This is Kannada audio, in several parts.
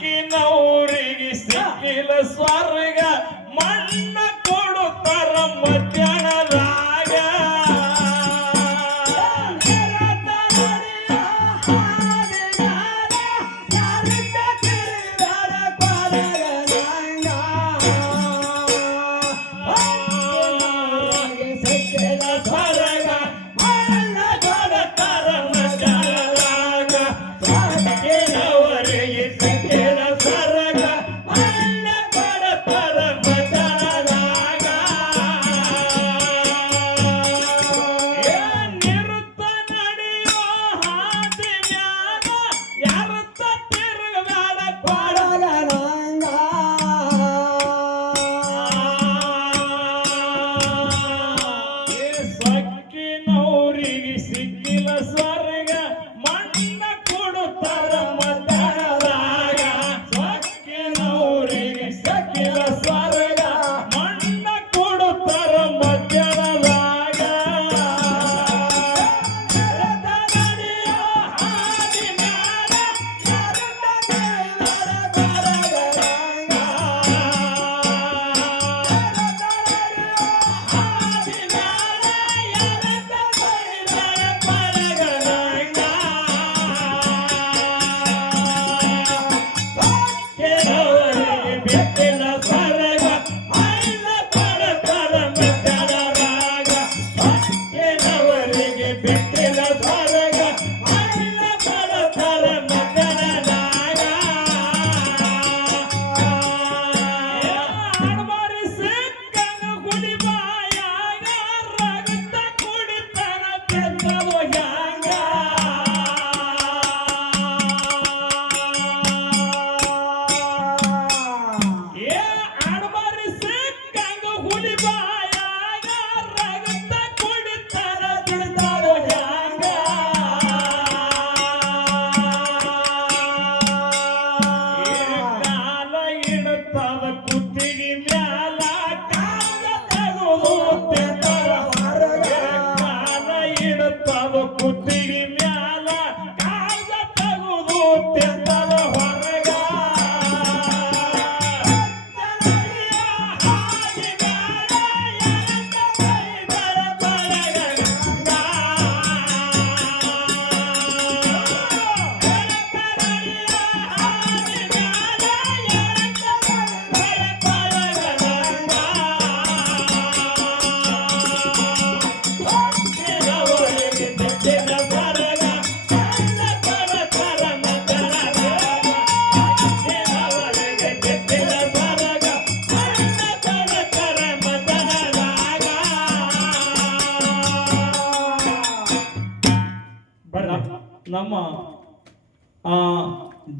ಸಿಕ್ಕಿನವರಿಗೆ ಸಿಕ್ಕಿಲ್ಲ ಸ್ವರ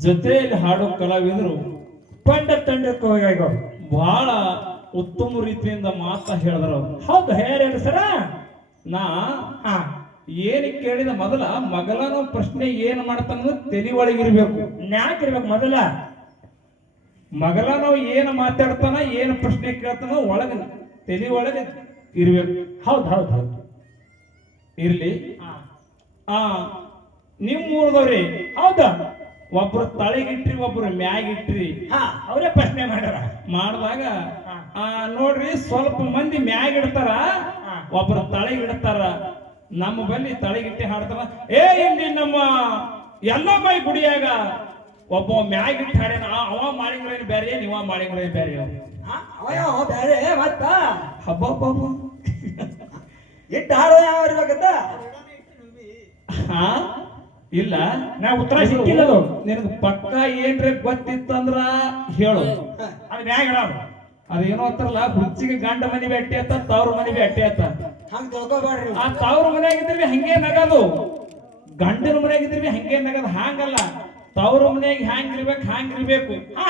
ಜೊತೆಯಲ್ಲಿ ಹಾಡೋ ಕಲಾವಿದರು ಪಂಡ ತಂಡಕ್ಕೆ ಹೋಗಿ ಬಹಳ ಉತ್ತಮ ರೀತಿಯಿಂದ ಮಾತ ಹೇಳಿದ್ರು ಹೌದು ಹೇಳ ಸರ ನಾ ಹಾ ಕೇಳಿದ ಮೊದಲ ಮಗಲನ ಪ್ರಶ್ನೆ ಏನ್ ಮಾಡ್ತಾನ ತಲೆ ಒಳಗಿರ್ಬೇಕು ಇರ್ಬೇಕು ಮೊದಲ ಮಗಲನ ಏನ್ ಮಾತಾಡ್ತಾನ ಏನ್ ಪ್ರಶ್ನೆ ಕೇಳ್ತಾನ ಒಳಗ ತಲೆ ಒಳಗೆ ಇರ್ಬೇಕು ಹೌದು ಹೌದು ಹೌದು ಇರ್ಲಿ ಆ ನಿಮ್ ಊರ್ದವ್ರಿ ಹೌದಾ ಒಬ್ರು ತಳಿಗಿಟ್ರಿ ಒಬ್ರು ಮ್ಯಾಗಿಟ್ರಿ ಅವರೇ ಪ್ರಶ್ನೆ ಮಾಡ್ಯಾರ ಮಾಡುವಾಗ ನೋಡ್ರಿ ಸ್ವಲ್ಪ ಮಂದಿ ಮ್ಯಾಗಿಡ್ತಾರ ಒಬ್ರು ತಳಿಗಿಡ್ತಾರ ನಮ್ಮ ಬಲ್ಲಿ ತಳಿಗಿಟ್ಟಿ ಹಾಡ್ತಾರ ಏ ಇಲ್ಲಿ ನಮ್ಮ ಎಲ್ಲ ಗುಡಿಯಾಗ ಒಬ್ಬ ಮ್ಯಾಗಿಟ್ಟು ಹಾಡ್ಯಾನ ಅವ ಮಾಡಿಂಗ್ರೇನು ಬೇರೆ ನೀವ ಇವ ಬೇರೆ ಬೇರೆ ಮತ್ತ ಹಬ್ಬ ಇಟ್ಟು ಹಾಡೋ ಯಾವ ಇರ್ಬೇಕಂತ ಹಾ ಇಲ್ಲ ನಾ ಉತ್ತರ ಸಿಕ್ಕಿಲ್ಲ ಅದು ನಿನಗೆ ಪಕ್ಕ ಏನ್ರಿ ಗೊತ್ತಿತ್ತಂದ್ರ ಹೇಳು ಅದ್ ಮ್ಯಾಗ ಹೇಳೋದು ಅದೇನೋ ಅಂತಾರಲ್ಲ ಹುಚ್ಚಿಗೆ ಗಂಡ ಮನಿ ಬೆಟ್ಟಿ ಅಂತ ತವ್ರ ಮನಿ ಬೆಟ್ಟಿ ಅಂತ ಆ ತವ್ರ ಮನೆಯಾಗಿದ್ರಿ ಹಂಗೆ ನಗದು ಗಂಡನ ಮನೆಯಾಗಿದ್ರಿ ಹಂಗೆ ನಗದು ಹಾಂಗಲ್ಲ ತವ್ರ ಮನೆಯಾಗ ಹ್ಯಾಂಗಿರ್ಬೇಕು ಹಾಂಗಿರ್ಬೇಕು ಹಾ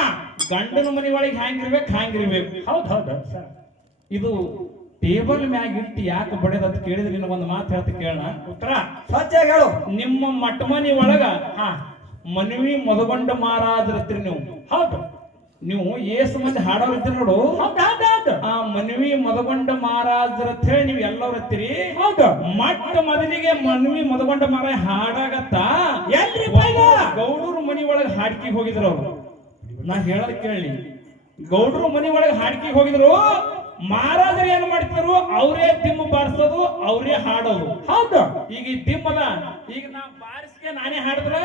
ಗಂಡನ ಮನೆ ಒಳಗೆ ಹ್ಯಾಂಗಿರ್ಬೇಕು ಹಾಂಗಿರ್ಬೇಕು ಹೌದ್ ಹೌದ್ ಇದು ಟೇಬಲ್ ಮ್ಯಾಗ ಇಟ್ಟು ಯಾಕೆ ಬಡದ ಅಂತ ಕೇಳಿದ್ರೆ ನಿನ್ನ ಒಂದು ಮಾತು ಹೇಳ್ತಿ ಕೇಳಣ ಉತ್ತರ ಸತ್ಯ ಹೇಳು ನಿಮ್ಮ ಮಟ್ಟಮನಿ ಒಳಗ ಹಾ ಮನವಿ ಮದಗೊಂಡ ಮಾರಾಜರತ್ರಿ ನೀವು ಹೌದು ನೀವು ಏಸು ಮಂದಿ ಹಾಡೋರ್ ಇದ್ರಿ ನೋಡು ಆ ಮನವಿ ಮದಗೊಂಡ ಮಹಾರಾಜರ ಹೇಳಿ ನೀವು ಎಲ್ಲವ್ರ ಹೌದು ಮಟ್ಟ ಮದನಿಗೆ ಮನವಿ ಮದಗೊಂಡ ಮಹಾರಾಜ ಹಾಡಾಗತ್ತ ಎಲ್ರಿ ಗೌಡೂರು ಮನಿ ಒಳಗೆ ಹಾಡ್ಕಿ ಹೋಗಿದ್ರು ಅವ್ರು ನಾ ಹೇಳೋದ್ ಕೇಳಿ ಗೌಡರು ಮನಿ ಒಳಗೆ ಹಾಡ್ಕಿ ಹೋಗಿದ್ರು ಮಹಾರಾಜರು ಏನ್ ಮಾಡ್ತಾರು ಅವರೇ ದಿಮ್ಮ ಬಾರಿಸೋದು ಅವರೇ ಹಾಡೋದು ಹೌದು ಈಗ ಈ ದಿಮ್ಮಲ್ಲ ಈಗ ನಾ ಬಾರಿಸ್ಕೆ ನಾನೇ ಹಾಡಿದ್ರ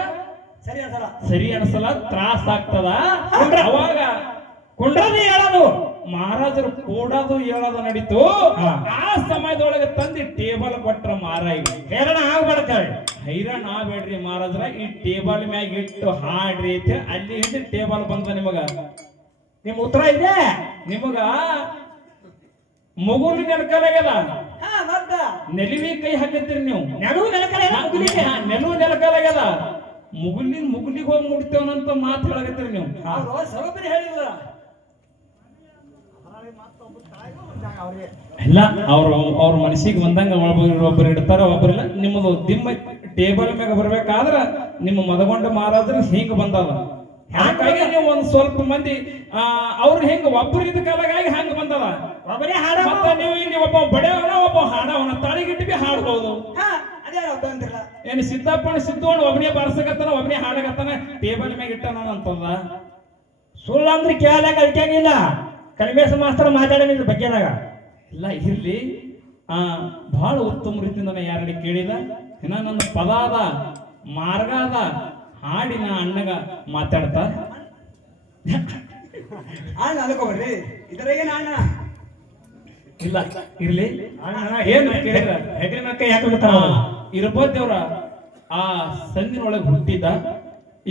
ಸರಿ ಅನ್ಸಲ್ಲ ಸರಿ ಅನ್ಸಲ್ಲ ತ್ರಾಸ ಆಗ್ತದ ಅವಾಗ ಕುಂಡ್ರನೇ ಹೇಳೋದು ಮಹಾರಾಜರು ಕೂಡದು ಹೇಳೋದು ನಡೀತು ಆ ಸಮಯದೊಳಗೆ ತಂದು ಟೇಬಲ್ ಕೊಟ್ರ ಮಹಾರಾಜ ಹೇರಣ ಆಗ್ಬಾರ್ತಾರೆ ಹೈರಾಣ ಆಗ್ಬೇಡ್ರಿ ಮಹಾರಾಜರ ಈ ಟೇಬಲ್ ಮ್ಯಾಗ ಇಟ್ಟು ಹಾಡ್ರಿ ಅಂತ ಅಲ್ಲಿ ಹಿಡಿದು ಟೇಬಲ್ ಬಂದ ನಿಮಗ ನಿಮ್ ಉತ್ತರ ಇದೆ ನಿಮಗ ಮಗುಲು ನೆಲಕಲಾಗ್ಯದ ನೆಲಿವಿ ಕೈ ಹಾಕಿದ್ರಿ ನೀವು ನೆಲವು ನೆಲವು ನೆಲಕಲಾಗ್ಯದ ಮುಗುಲಿನ ಮುಗುಲಿಗೆ ಹೋಗಿ ಮುಡ್ತೇವನಂತ ಮಾತು ಹೇಳಕತ್ತೀರಿ ನೀವು ಹೇಳಿಲ್ಲ ಇಲ್ಲ ಅವ್ರ ಅವ್ರ ಮನಸ್ಸಿಗೆ ಬಂದಂಗ ಒಬ್ಬರು ಇಡ್ತಾರ ಒಬ್ಬರಿಲ್ಲ ನಿಮ್ಮದು ದಿಮ್ಮ ಟೇಬಲ್ ಮ್ಯಾಗ ಬರ್ಬೇಕಾದ್ರ ನಿಮ್ಮ ಮದಗೊಂಡ ಮಾರಾದ್ರೆ ಹಿಂಗ್ ಬಂದದ ಹಾಗಾಗಿ ನೀವು ಒಂದ್ ಸ್ವಲ್ಪ ಮಂದಿ ಅವ್ರು ಹೆಂಗ ಒಬ್ಬರು ಇದ್ದ ಕಾಲಾಗಿ ಹಂಗ ಬಂದದ ಒಬ್ಬನೇ ಹಾಡ ಮತ್ತೆ ನೀವು ಇಲ್ಲಿ ಒಬ್ಬ ಬಡವನ ಒಬ್ಬ ಹಾಡವನ ತಳಿಗಿಟ್ಟು ಬಿ ಹಾಡಬಹುದು ಏನು ಸಿದ್ದಪ್ಪನ ಸಿದ್ದೋಣ ಒಬ್ಬನೇ ಬರ್ಸಕತ್ತಾನ ಒಬ್ಬನೇ ಹಾಡಕತ್ತಾನ ಟೇಬಲ್ ಮ್ಯಾಗ ನಾನು ಅಂತಂದ ಸುಳ್ಳು ಅಂದ್ರೆ ಕೇಳಾಗ ಅಳ್ಕಂಗಿಲ್ಲ ಮಾಸ್ತರ ಮಾತಾಡಿ ನಿಮ್ದು ಬಗ್ಗೆದಾಗ ಇಲ್ಲ ಇರ್ಲಿ ಆ ಬಹಳ ಉತ್ತಮ ರೀತಿಯಿಂದ ನಾನು ಯಾರಡಿ ಕೇಳಿದ ಇನ್ನ ನನ್ನ ಪದಾದ ಅದ ಮಾರ್ಗ ಅದ ಹಾಡಿನ ಅಣ್ಣಗ ಮಾತಾಡ್ತಾ ಅಣ್ಣ ಅನ್ಕೋಬೇಡ್ರಿ ಇದ್ರಾಗೇನ ಅಣ್ಣ ಇಲ್ಲ ಇರ್ಲಿ ಏನು ಕೇಳಿದ್ರ ಹೆಗರಿನ ಯಾಕೆ ಗೊತ್ತಾರ ದೇವ್ರ ಆ ಸಂಧಿನೊಳಗೆ ಹುಟ್ಟಿದ್ದ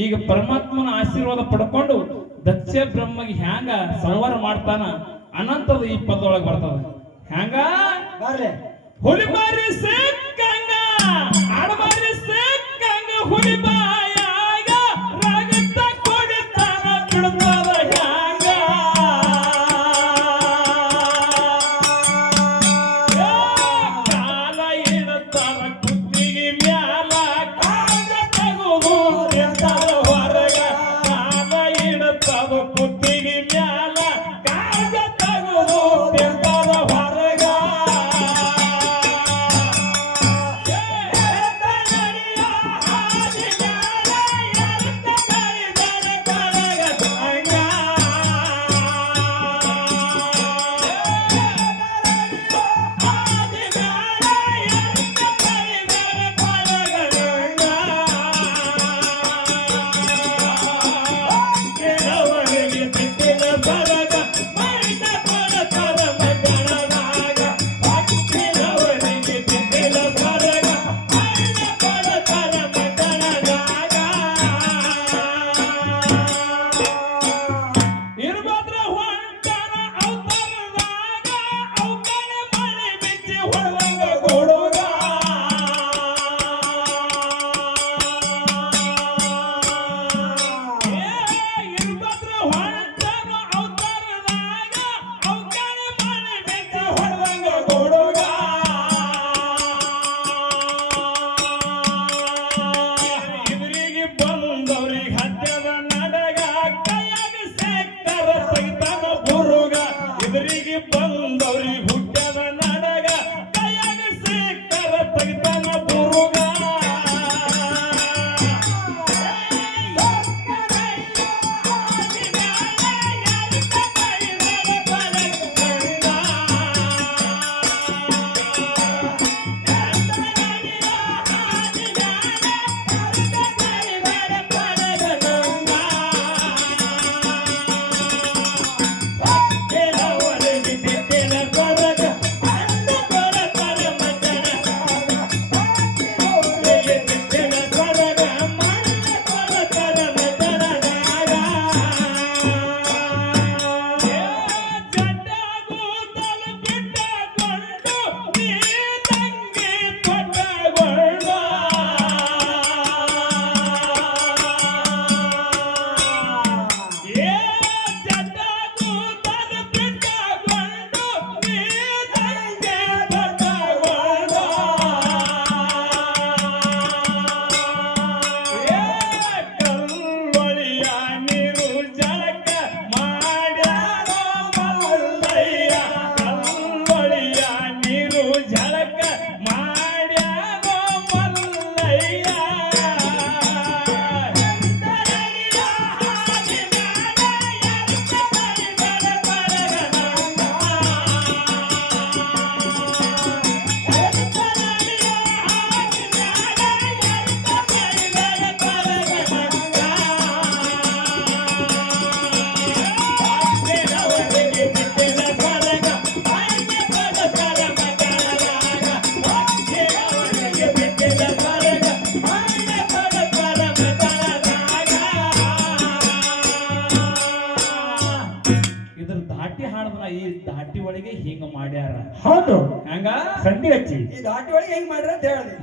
ಈಗ ಪರಮಾತ್ಮನ ಆಶೀರ್ವಾದ ಪಡ್ಕೊಂಡು ದಕ್ಷ ಬ್ರಹ್ಮಗೆ ಹ್ಯಾಂಗ ಸಂವಾರ ಮಾಡ್ತಾನ ಅನಂತದ ಈ ಪದೊಳಗೆ ಬರ್ತದ ಹ್ಯಾಂಗ ಹುಲಿಬಾರಿ ಸೇಕ್ಕಂಗ ಆಡಬಾರಿ ಹುಲಿ ಬಾರಿ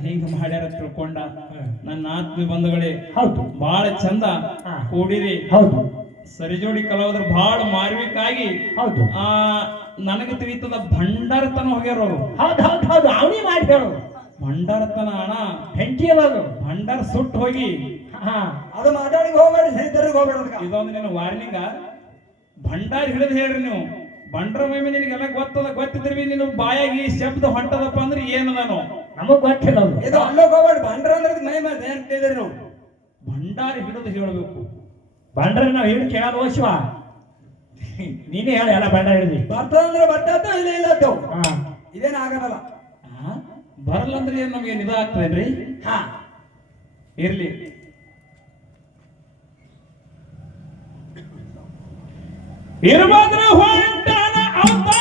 ಹಿಂಗ ಮಾಡ್ಯಾರ ತಿಳ್ಕೊಂಡ ನನ್ನ ಆತ್ಮೀಯ ಬಂಧುಗಳೇ ಹೌದು ಬಹಳ ಚಂದ ಕೂಡಿರಿ ಹೌದು ಸರಿಜೋಡಿ ಕಲಾವಿದ್ರು ಬಹಳ ಮಾರ್ವಿಕಾಗಿ ಹೌದು ಆ ನನಗೆ ತಿಳಿತದ ಭಂಡಾರತನ ಹೋಗ್ಯಾರ ಅವರು ಹೌದು ಹೌದು ಹೌದು ಅವನೇ ಮಾಡಿ ಭಂಡಾರತನ ಅದು ಭಂಡಾರ ಸುಟ್ಟು ಹೋಗಿ ಅದು ಮಾತಾಡಿ ಹೋಗ್ಬೇಡ ಇದೊಂದು ನಿನ್ನ ವಾರ್ನಿಂಗ ಭಂಡಾರ ಹಿಡಿದು ಹೇಳ್ರಿ ನೀವು ಬಂಡ್ರ ಮೇಲೆ ನಿನಗೆಲ್ಲ ಗೊತ್ತದ ಗೊತ್ತಿದ್ರೆ ಬಿ ನಿನ್ನ ಬಾಯಾಗಿ ಈ ಶಬ್ದ ಹೊಂಟದಪ್ಪ ಅಂದ್ರೆ ಏನು ನಾನು ನಮಗ್ ಗೊತ್ತಿಲ್ಲ ಇದು ಇದು ಅಲ್ಲೋಗೋಗ್ಬೇಡ ಬಂಡ್ರ ಅಂದ್ರೆ ಮೈ ಮೇಲೆ ಏನ್ ಕೇಳಿದ್ರಿ ನಾವು ಭಂಡಾರಿ ಹಿಡಿದು ಹೇಳಬೇಕು ಬಂಡ್ರ ನಾವು ಹಿಡಿದು ಕೇಳಲ್ಲ ಶಿವ ನೀನೇ ಹೇಳ ಎಲ್ಲ ಬಂಡ ಹಿಡಿದಿ ಬರ್ತದ ಅಂದ್ರೆ ಬರ್ತಾ ಇಲ್ಲ ಇಲ್ಲ ಇದೇನ ಆಗಲ್ಲ ಆಗದಲ್ಲ ಬರಲ್ಲ ಅಂದ್ರೆ ಏನ್ ನಮ್ಗೆ ನಿಧ ಆಗ್ತದೇನ್ರಿ ಹಾ ಇರ್ಲಿ ಇರ್ಬಾದ್ರ ಹೊಂಟ on the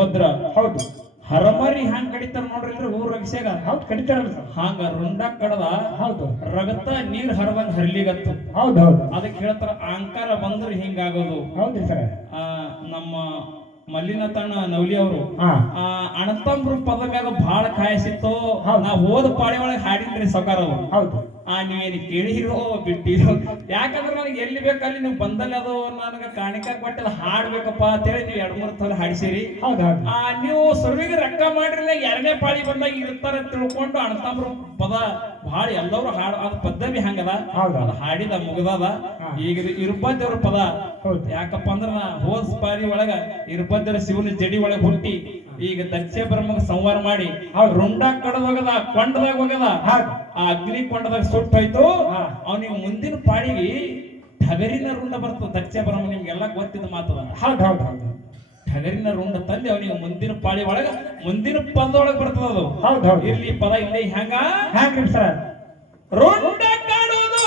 ಭದ್ರ ಹೌದು ಹರಮರಿ ಹ್ಯಾಂಗ ಕಡಿತಾರ ನೋಡ್ರಿ ಅಂದ್ರೆ ಊರ ಅಗಿಸ್ಯಾಗ ಹೌದು ಕಡಿತಾರ ಹಂಗ ರುಂಡ ಕಡದ ಹೌದು ರಗತ ನೀರ್ ಹರವಂಗ ಹರಿಲಿಗತ್ತು ಹೌದು ಹೌದು ಅದಕ್ಕೆ ಹೇಳ್ತಾರ ಆಂಕಾರ ಬಂದ್ರೆ ಹಿಂಗಾಗೋದು ಹೌದ್ರಿ ಸರ್ ಆ ನಮ್ಮ ಮಲ್ಲಿನ ತಣ್ಣ ನವಲಿ ಅವರು ಅಣತಂಬ್ರು ಪದಕ್ಕಾಗ ಬಹಳ ಕಾಯಸಿತ್ತು ನಾ ಹೋದ ಪಾಳಿ ಒಳಗೆ ಹಾಡಿದ್ರಿ ಸಕಾರ ಹೌದು ಆ ನೀವೇನು ಕೇಳಿರೋ ಬಿಟ್ಟಿರೋ ಯಾಕಂದ್ರೆ ನನಗೆ ಎಲ್ಲಿ ಬೇಕಲ್ಲಿ ನೀವು ಬಂದಲ್ಲ ಅದು ನನಗೆ ಕಾಣಿಕೆ ಕೊಟ್ಟಿಲ್ಲ ಹಾಡ್ಬೇಕಪ್ಪ ಅಂತೇಳಿ ನೀವು ಎರಡು ಮೂರು ಸಲ ಹಾಡಿಸಿರಿ ಆ ನೀವು ಸರ್ವಿಗೆ ರೊಕ್ಕ ಮಾಡಿರಲ್ಲ ಎರಡನೇ ಪಾಳಿ ಬಂದಾಗ ಇರ್ತಾರೆ ತಿಳ್ಕೊಂಡು ಅಣ್ತಾಮ್ರು ಪದ ಭಾಳ ಎಲ್ಲರೂ ಹಾಡ ಅದು ಪದ್ಧತಿ ಹಂಗದ ಅದು ಹಾಡಿದ ಮುಗದದ ಈಗ ಇರ್ಬದ್ದವ್ರ ಪದ ಯಾಕಪ್ಪ ಅಂದ್ರ ನಾ ಹೋದ ಪಾರಿ ಒಳಗ ಇರ್ಬದ್ದರ ಶಿವನ ಜಡಿ ಒಳಗೆ ಹುಟ್ಟಿ ಈಗ ದಕ್ಷ ಬ್ರಹ್ಮಗ್ ಸಂವಾರ ಮಾಡಿ ಆ ರುಂಡ ಕಡದ ಹೋಗದ ಕೊಂಡದಾಗ ಹೋಗದ ಆ ಅಗ್ನಿ ಕೊಂಡದಾಗ ಸುಟ್ಟು ಹೋಯ್ತು ಅವನಿಗೆ ಮುಂದಿನ ಪಾಡಿಗೆ ಠಗರಿನ ರುಂಡ ಬರ್ತದೆ ದಕ್ಷ ಬ್ರಹ್ಮ ನಿಮ್ಗೆಲ್ಲ ಗೊತ್ತಿದ್ದ ಮಾತದ ಹೌದು ಹೌದು ಹೌದು ಠಗರಿನ ರುಂಡ ತಂದಿ ಅವನಿಗೆ ಮುಂದಿನ ಪಾಳಿ ಒಳಗ ಮುಂದಿನ ಪದ ಒಳಗ ಬರ್ತದ ಅದು ಹೌದು ಹೌದು ಇರ್ಲಿ ಪದ ಇಲ್ಲ ಹೆಂಗ ಹೆಂಗ್ರಿ ಸರ್ ರುಂಡ ಕಾಡೋದು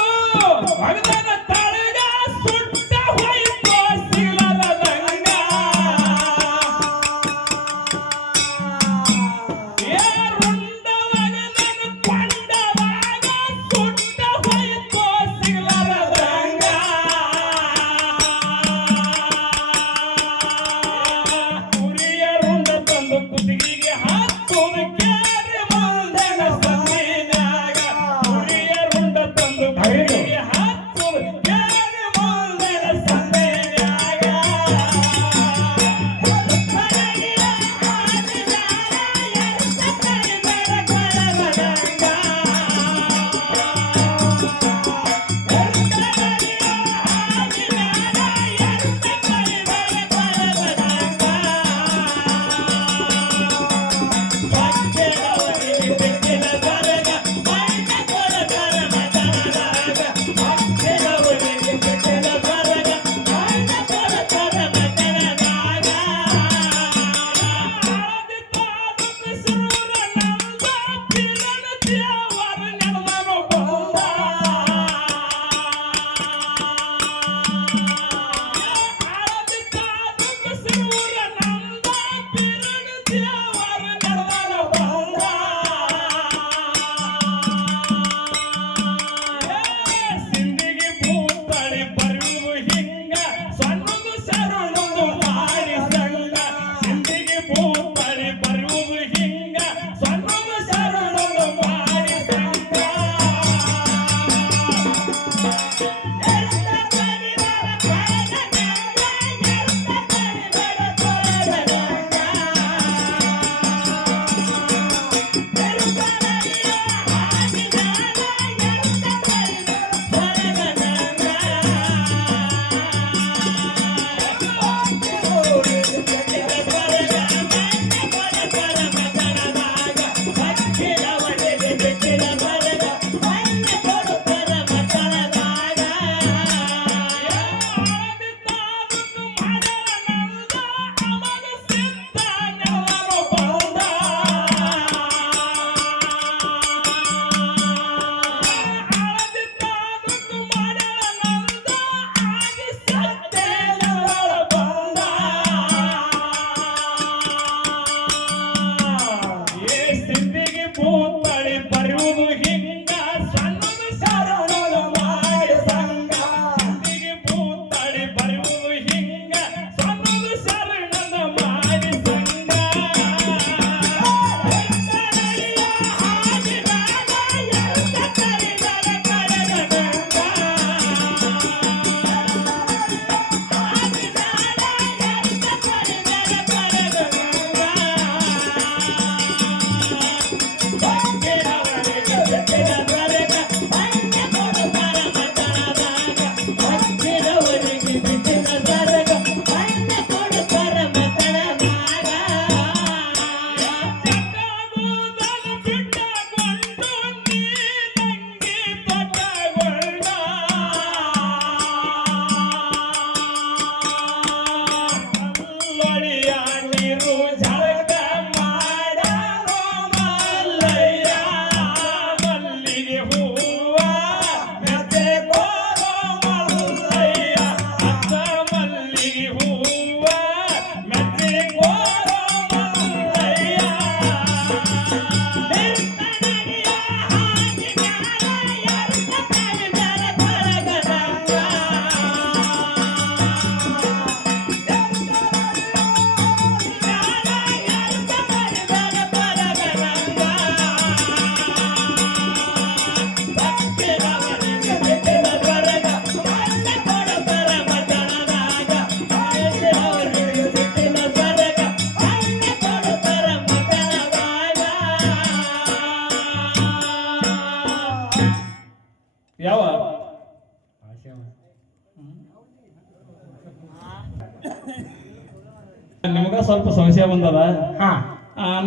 ಆಗ್ಯದ ಹಾ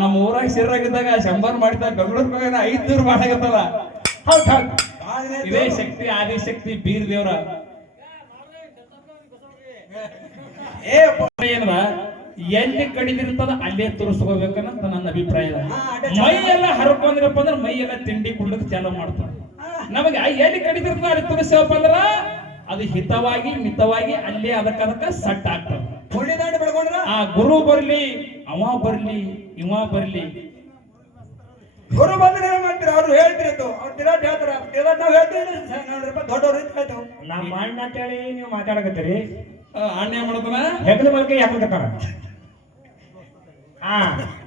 ನಮ್ಮ ಊರಾಗ ಸಿರಾಗಿದ್ದಾಗ ಶಂಬರ್ ಮಾಡಿದಾಗ ಬೆಂಗಳೂರು ಹೋಗ್ಯಾನ ಐದ್ ನೂರು ಮಾಡಾಗತ್ತಲ್ಲ ಇದೇ ಶಕ್ತಿ ಅದೇ ಶಕ್ತಿ ಬೀರ್ ದೇವ್ರ ಏನದ ಎಲ್ಲಿ ಕಡಿದಿರ್ತದ ಅಲ್ಲೇ ತೋರಿಸ್ಕೋಬೇಕನ್ನಂತ ನನ್ನ ಅಭಿಪ್ರಾಯ ಮೈ ಎಲ್ಲ ಹರ್ಕೊಂಡಿರಪ್ಪ ಅಂದ್ರೆ ಮೈ ಎಲ್ಲ ತಿಂಡಿ ಕುಡ್ಲಕ್ ಚಾಲು ಮಾಡ್ತಾರ ನಮಗೆ ಎಲ್ಲಿ ಕಡಿದಿರ್ತದ ಅಲ್ಲಿ ತೋರಿಸ್ಯಪ್ಪ ಅಂದ್ರ ಅದು ಹಿತವಾಗಿ ಮಿತವಾಗಿ ಅಲ್ಲೇ ಅದಕ್ಕದಕ್ಕ ಸಟ್ ಆಗ್ತದೆ ಬೆಳ್ಕೊಂಡ್ರ ಆ ಗುರು ಬರ್ಲಿ ಅವ ಬರ್ಲಿ ಇವ ಬರ್ಲಿ ಗುರು ಬಂದ್ರೆ ಏನ್ ಮಾಡ್ತೀರ ಅವ್ರು ಹೇಳ್ತೀರಿ ಅವ್ರು ತಿರಾಟ್ ಹೇಳ್ತಾರ ನಾವು ನಾವ್ ಹೇಳ್ತೀವಿ ನೋಡ್ರಿ ದೊಡ್ಡವ್ರು ಅಂತ ಹೇಳ್ತೇವೆ ನಮ್ಮ ಅಣ್ಣ ಅಂತ ಹೇಳಿ ನೀವು ಮಾತಾಡಕತ್ತೀರಿ ಅಣ್ಣ ಏನ್ ಮಾಡ್ತಾನ ಹೆಗಲ ಮಲ್ಕೆ ಆ ಹಾ